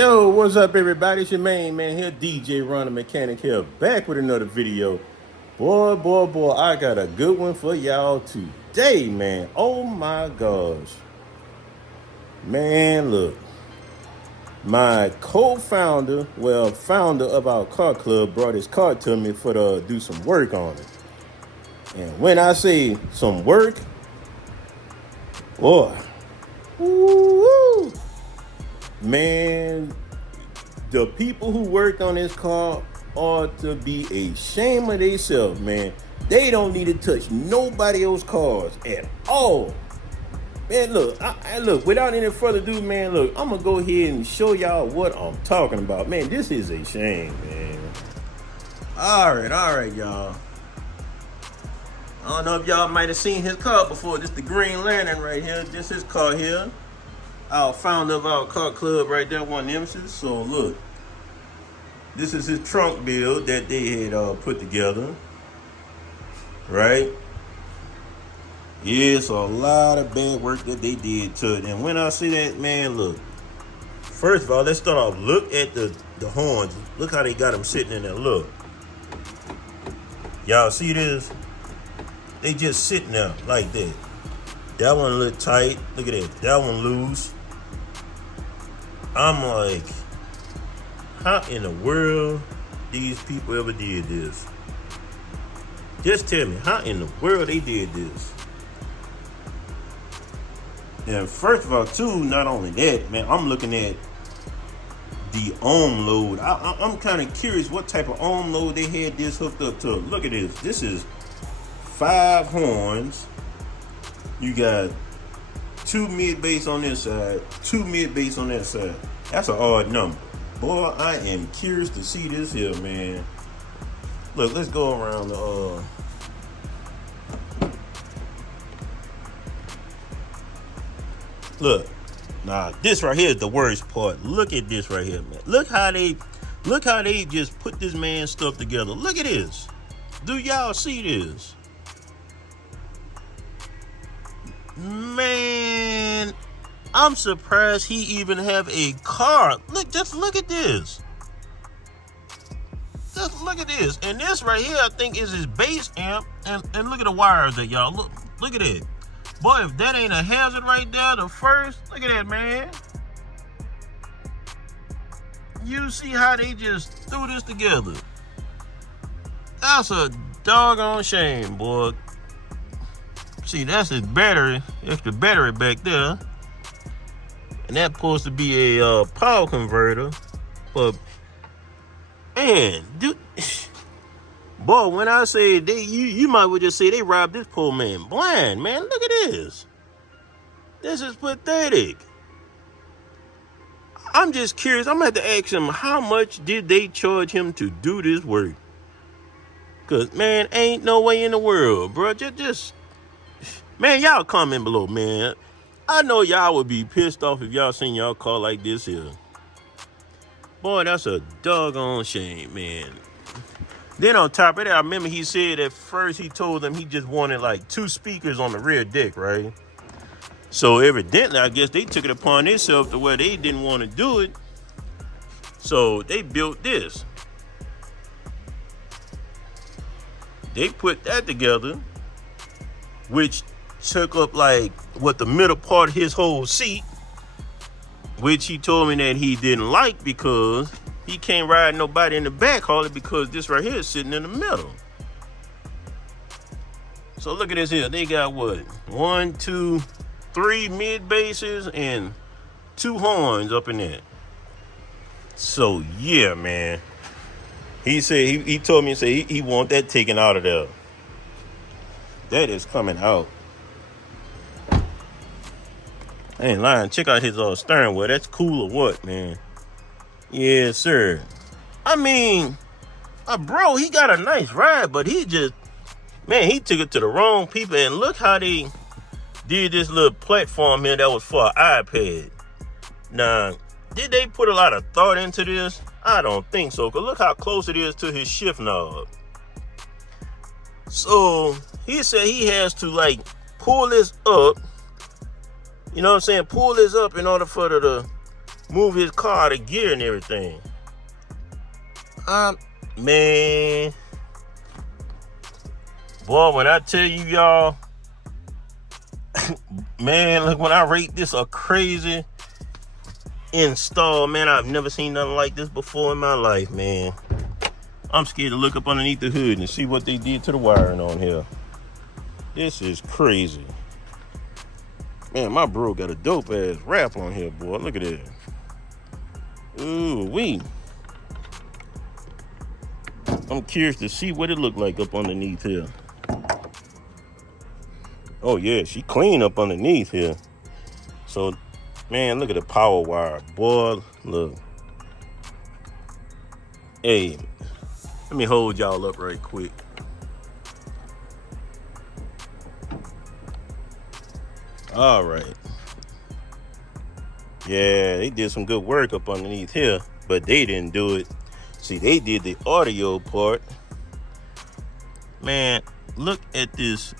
Yo, what's up, everybody? It's your main man here, DJ Ron the Mechanic here, back with another video. Boy, I got a good one for y'all today, man. Oh my gosh. Man, look. My co-founder, founder of our car club brought his car to me for to do some work on it. And when I say some work, boy, woo, man, the people who worked on this car ought to be ashamed of themselves, man. They don't need to touch nobody else's cars at all. Man, look, without any further ado, man, look, I'm gonna go ahead and show y'all what I'm talking about. Man, this is a shame, man. All right, y'all. I don't know if y'all might have seen his car before. This the Green Lantern right here. This his car here. Our founder of our car club right there, one Nemesis. So look, this is his trunk build that they had put together, right? Yeah, it's a lot of bad work that they did to it. And when I see that, man, look, first of all, let's start off. Look at the horns. Look how they got them sitting in there. Look, y'all see this? They just sitting there like that. That one look tight. Look at that. That one loose. I'm like, how in the world these people ever did this? Just tell me, how in the world they did this? And first of all, too, not only that, man, I'm looking at the ohm load. I'm kind of curious what type of ohm load they had this hooked up to. Look at this. This is 5 horns. You got 2 mid bass on this side, 2 mid bass on that side. That's an odd number. Boy, I am curious to see this here, man. Look, let's go around the look. Nah, this right here is the worst part. Look at this right here, man. Look how they just put this man's stuff together. Look at this. Do y'all see this? Man, I'm surprised he even have a car. Just look at this. Just look at this. And this right here, I think, is his bass amp. And look at the wires that y'all. Look at it. Boy, if that ain't a hazard right there, the first, look at that, man. You see how they just threw this together. That's a doggone shame, boy. See, that's his battery, extra battery back there. And that's supposed to be a power converter. But, man, dude, boy, when I say you might well just say they robbed this poor man blind, man. Look at this. This is pathetic. I'm just curious. I'm going to have to ask him, how much did they charge him to do this work? Because, man, ain't no way in the world, bro. Just man, y'all comment below, man. I know y'all would be pissed off if y'all seen y'all car like this here. Boy, that's a doggone shame, man. Then on top of that, I remember he said at first he told them he just wanted like 2 speakers on the rear deck, right? So evidently, I guess they took it upon themselves to where they didn't want to do it. So they built this. They put that together, which took up like the middle part of his whole seat, which he told me that he didn't like because he can't ride nobody in the back hardly because this right here is sitting in the middle. So look at this here. They got what? 1, 2, 3 mid basses and 2 horns up in there. So yeah, man. He said he told me he want that taken out of there. That is coming out. I ain't lying. Check out his steering wheel. That's cool or what, man? Yes, sir. I mean, bro, he got a nice ride, but he just, man, he took it to the wrong people. And look how they did this little platform here that was for an iPad. Now, did they put a lot of thought into this? I don't think so, because look how close it is to his shift knob. So he said he has to like pull this up. You know what I'm saying? Pull this up in order for the move his car out of gear and everything. Man, boy, when I tell you, y'all, man, look, when I rate this a crazy install, man, I've never seen nothing like this before in my life, man. I'm scared to look up underneath the hood and see what they did to the wiring on here. This is crazy. Man, my bro got a dope ass wrap on here, boy. Look at that. Ooh, wee. I'm curious to see what it looked like up underneath here. Oh yeah, she clean up underneath here. So, man, look at the power wire, boy. Look. Hey, let me hold y'all up right quick. All right. Yeah, they did some good work up underneath here, but they didn't do it. See, they did the audio part. Man, look at this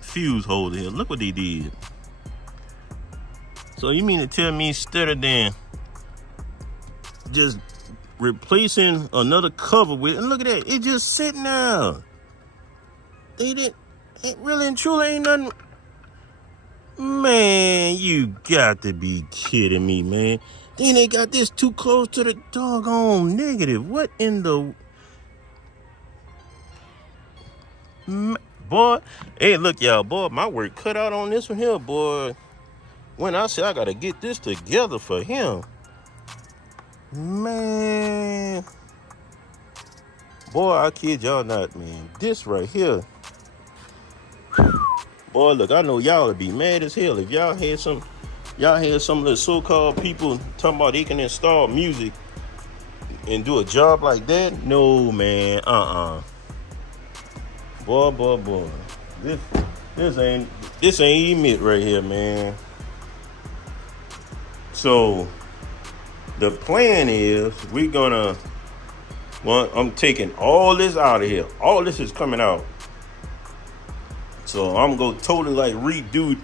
fuse holder here. Look what they did. So you mean to tell me instead of than just replacing another cover with it, and look at that, it just sitting there. They didn't, it really and truly ain't nothing. Man, you got to be kidding me, man. Then they got this too close to the doggone negative. What in the... Boy, hey, look, y'all, boy, my work cut out on this one here, boy. When I say I got to get this together for him. Man. Boy, I kid y'all not, man. This right here. Boy, look, I know y'all would be mad as hell if y'all had some of the so-called people talking about they can install music and do a job like that. No, man, Boy. This ain't even it right here, man. So the plan is I'm taking all this out of here. All this is coming out. So I'm gonna totally like redo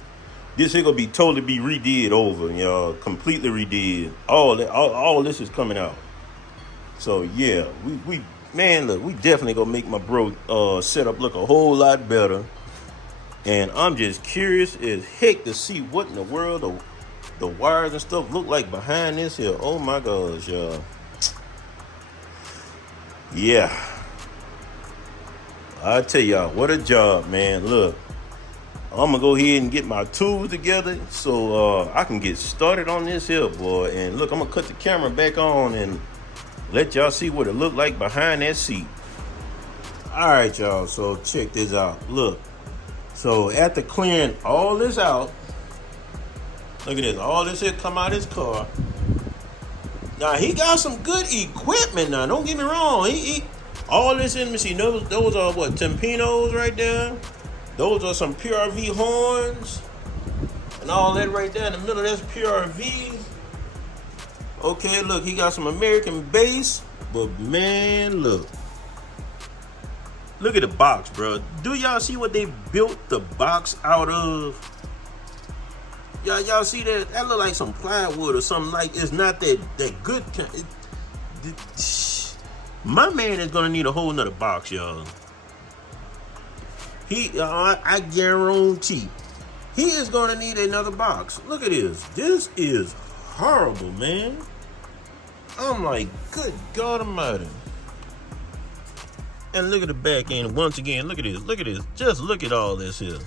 this. Is gonna be totally be redid over, y'all. Completely redid. All this is coming out. So yeah, we man, look, we definitely gonna make my bro setup look a whole lot better. And I'm just curious as heck to see what in the world the wires and stuff look like behind this here. Oh my gosh, y'all. Yeah. I tell y'all, what a job, man. Look, I'm gonna go ahead and get my tools together so I can get started on this here, boy. And look, I'm gonna cut the camera back on and let y'all see what it looked like behind that seat. All right, y'all, so check this out. Look, so after clearing all this out, look at this, all this here come out of his car. Now, he got some good equipment now, don't get me wrong. He all this in, see, those are what, Tempinos right there. Those are some PRV horns. And all that right there in the middle, that's PRV. Okay, look, he got some American bass. But man, look. Look at the box, bro. Do y'all see what they built the box out of? Y'all see that? That look like some plywood or something. Like, it's not that good. My man is gonna need a whole nother box, y'all. I guarantee he is gonna need another box. Look at this. This is horrible, man. I'm like, good God Almighty. And look at the back end once again. Look at this. Look at this. Just look at all this here.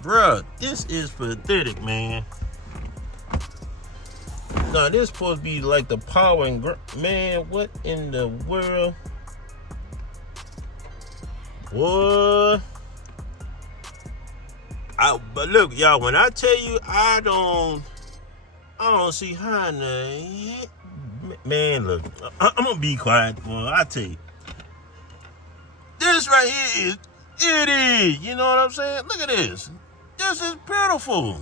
Bruh, this is pathetic, man. Now, this supposed to be like the power and man, what in the world? What? But look, y'all, when I tell you I don't see how in the man, look, I'm gonna be quiet, boy. I tell you. This right here is, you know what I'm saying? Look at this. This is beautiful.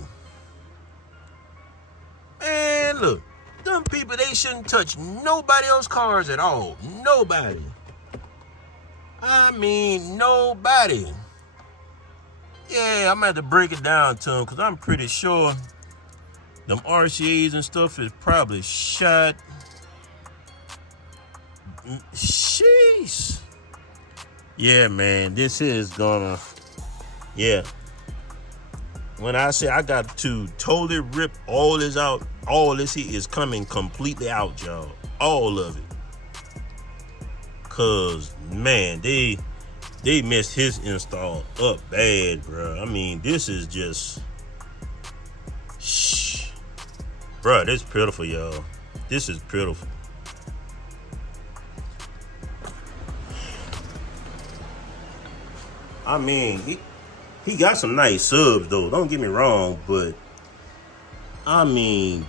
Man, look, them people, they shouldn't touch nobody else's cars at all. Nobody. I mean, nobody. Yeah, I'm gonna have to break it down to them because I'm pretty sure Them RCAs and stuff is probably shot. Sheesh. Yeah, man, this is gonna, yeah. When I say I got to totally rip all this out, all this here is coming completely out, y'all. All of it. Cause man, they messed his install up bad, bro. I mean, this is just, bro, this is pitiful, y'all. This is pitiful. I mean, he got some nice subs though. Don't get me wrong, but I mean,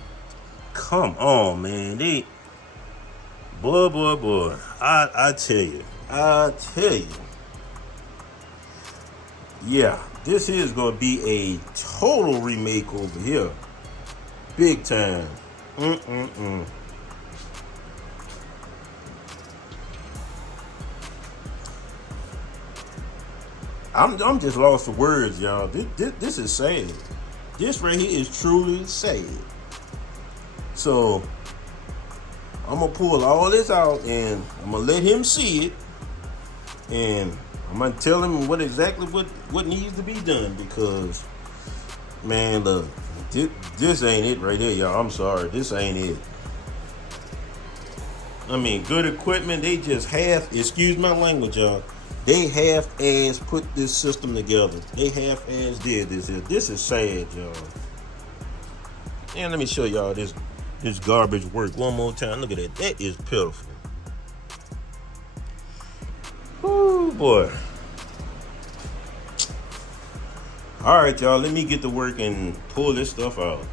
come on, man. Boy. I tell you. Yeah, this is gonna be a total remake over here, big time. I'm just lost for words, y'all. This is sad. This right here is truly sad. So I'm gonna pull all this out and I'm gonna let him see it, and I'm gonna tell him what needs to be done, because man, look, this ain't it right here, y'all. I'm sorry, this ain't it. I mean, good equipment, they just excuse my language, y'all. They half-ass put this system together. They half-ass did this. This is sad, y'all. And let me show y'all this garbage work one more time. Look at that. That is pitiful. Ooh, boy. All right, y'all. Let me get to work and pull this stuff out.